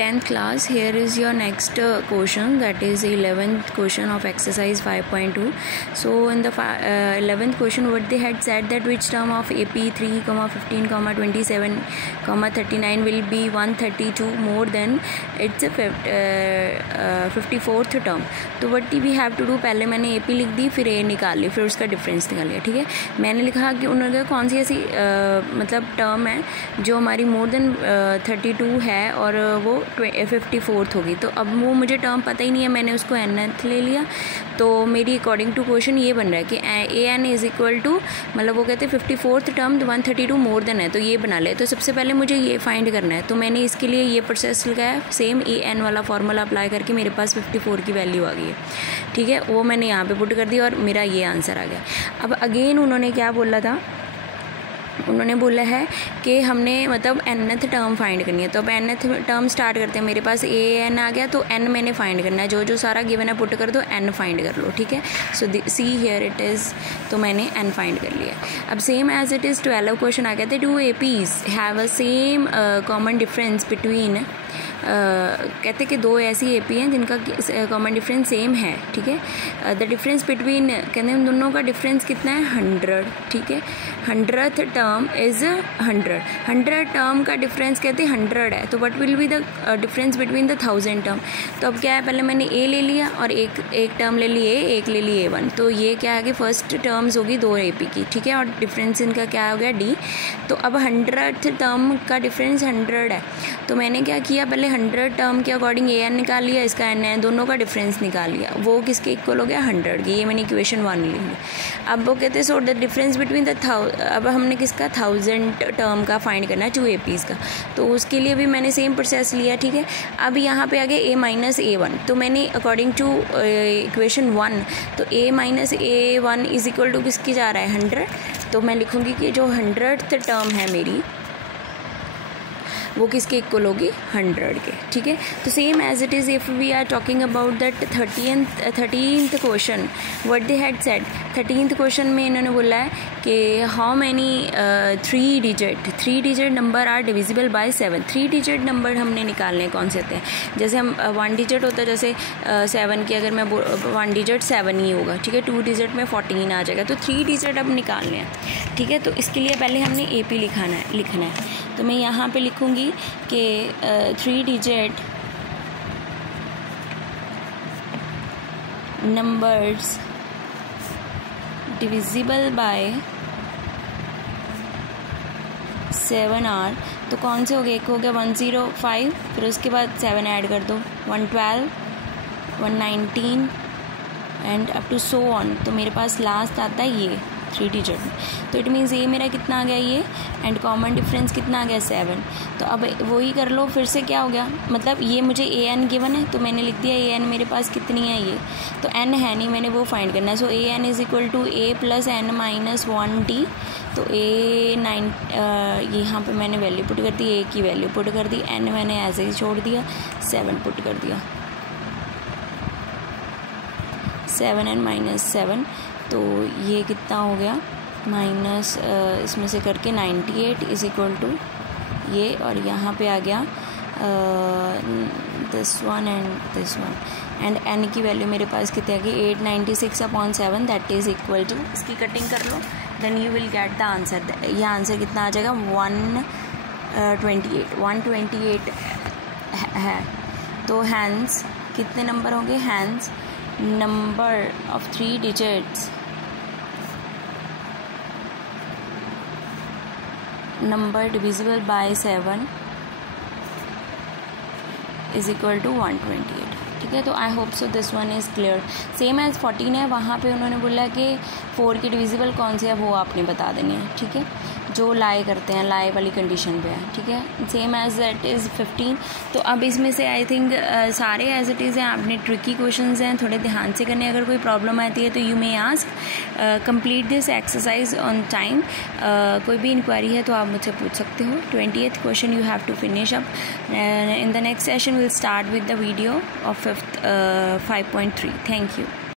10th class. Here is your next question, that is 11th question of exercise 5.2. So in the 11th question, what they had said that which term of AP 3, 15, 27, 39 will be 132 more than its 54th term. तो what we have to do, पहले मैंने AP लिख दी, फिर A निकाल ली, फिर उसका difference निकाल लिया. ठीक है, मैंने लिखा कि उन्होंने कौन सी ऐसी मतलब टर्म है जो हमारी मोर देन 32 है और वो 54th होगी. तो अब वो मुझे टर्म पता ही नहीं है, मैंने उसको nth ले लिया. तो मेरी अकॉर्डिंग टू क्वेश्चन ये बन रहा है कि an इज इक्वल टू, मतलब वो कहते हैं 54th टर्म 132 मोर देन है, तो ये बना ले. तो सबसे पहले मुझे ये फाइंड करना है, तो मैंने इसके लिए ये प्रोसेस लगाया, सेम an वाला फार्मूला अप्लाई करके मेरे पास 54 की वैल्यू आ गई है. ठीक है, वो मैंने यहाँ पे पुट कर दी और मेरा ये आंसर आ गया. अब अगेन उन्होंने क्या बोला था, उन्होंने बोला है कि हमने मतलब nth टर्म फाइंड करनी है. तो अब nth टर्म स्टार्ट करते हैं. मेरे पास an आ गया, तो n मैंने फाइंड करना है. जो जो सारा गिवन है पुट कर दो, n फाइंड कर लो. ठीक है, so see here it is, तो मैंने n फाइंड कर लिया. अब same as it is 12 question आ गया था. 2 APs have a same common difference between, कहते कि 2 ऐसी AP हैं जिनका कॉमन डिफरेंस सेम है. ठीक है, द डिफरेंस बिटवीन, कहते हैं उन दोनों का डिफरेंस कितना है, 100. ठीक है, 100th टर्म इज़ 100 टर्म का डिफरेंस कहते हैं 100 है. तो what will be the difference between the 1000 term. तो अब क्या है, पहले मैंने A ले लिया और एक टर्म ले ली A, एक ले ली A1. तो ये क्या है कि फर्स्ट टर्म्स होगी 2 AP की. ठीक है, और डिफरेंस इनका क्या हो गया, D. तो अब 100th टर्म का डिफरेंस 100 है. तो मैंने क्या किया, पहले 100 टर्म के अकॉर्डिंग an निकाल लिया, इसका n है, दोनों का डिफरेंस निकाल लिया. वो किसके इक्वल हो गया, 100 की. ये मैंने इक्वेशन 1 ली है. अब वो कहते हैं so the difference between the अब हमने किसका 1000 टर्म का फाइंड करना है, 2 APs का. तो उसके लिए भी मैंने सेम प्रोसेस लिया. ठीक है, अब यहाँ पे आ गया A माइनस A1. तो मैंने अकॉर्डिंग टू इक्वेशन 1, तो A minus A1 is equal to किसकी जा रहा है, 100. तो मैं लिखूँगी कि जो 100th टर्म है मेरी, वो किसके इक्वल होगी, 100 के. ठीक है, तो same as it is if we are talking about that 13th question, what they had said. 13th question में इन्होंने बोला है कि how many 3 digit number are divisible by 7. 3 digit number हमने निकालने कौन से होते हैं. जैसे हम 1 डिजिट होता है, जैसे 7 की अगर मैं 1 डिजिट 7 ही होगा. ठीक है, 2 डिजिट में 14 आ जाएगा. तो 3 डिजिट अब निकालने हैं. ठीक है, तो इसके लिए पहले हमने AP लिखना है. तो मैं यहाँ पे लिखूँगी कि 3 digit numbers divisible by 7 are. तो कौन से हो गए, एक हो गया 105, फिर उसके बाद 7 ऐड कर दो, 112, 119 and up to so on. तो मेरे पास लास्ट आता है ये 3 डिजिट में. तो इट मीन्स ये मेरा कितना आ गया, ये एंड कॉमन डिफरेंस कितना आ गया, 7. तो अब वही कर लो, फिर से क्या हो गया, मतलब ये मुझे an गिवन है, तो मैंने लिख दिया an मेरे पास कितनी है, ये तो n है नहीं, मैंने वो फाइंड करना है. So an is equal to a plus n minus 1d. तो a9 यहाँ पे मैंने वैल्यू पुट कर दी, a की वैल्यू पुट कर दी, n मैंने ऐसे ही छोड़ दिया, 7 पुट कर दिया, 7n माइनस 7. तो ये कितना हो गया, माइनस इसमें से करके 98 इज इक्वल टू ये, और यहाँ पे आ गया this one and this one, and n की वैल्यू मेरे पास कितनी आ गई, 896/7. दैट इज़ इक्वल टू, इसकी कटिंग कर लो, then you will get the answer. यह आंसर कितना आ जाएगा, 128 है. तो हैंस कितने नंबर होंगे, hence number of 3 digits number divisible by 7 is equal to 128. ठीक है, तो I hope so this one is clear. Same as 14 है, वहाँ पे उन्होंने बोला कि 4 की डिविजिबल कौन से है वो आपने बता देनी है. ठीक है, जो लाई करते हैं, लाई वाली कंडीशन पे है. ठीक है, सेम एज दैट इज़ 15. तो अब इसमें से आई थिंक सारे एज इट इज़ हैं. आपने ट्रिकी क्वेश्चंस हैं, थोड़े ध्यान से करने. अगर कोई प्रॉब्लम आती है तो you may ask. Complete this exercise on time. कोई भी इंक्वायरी है तो आप मुझसे पूछ सकते हो. 20th question you have to finish up. In the next session will start with the video of 5.3. Thank you.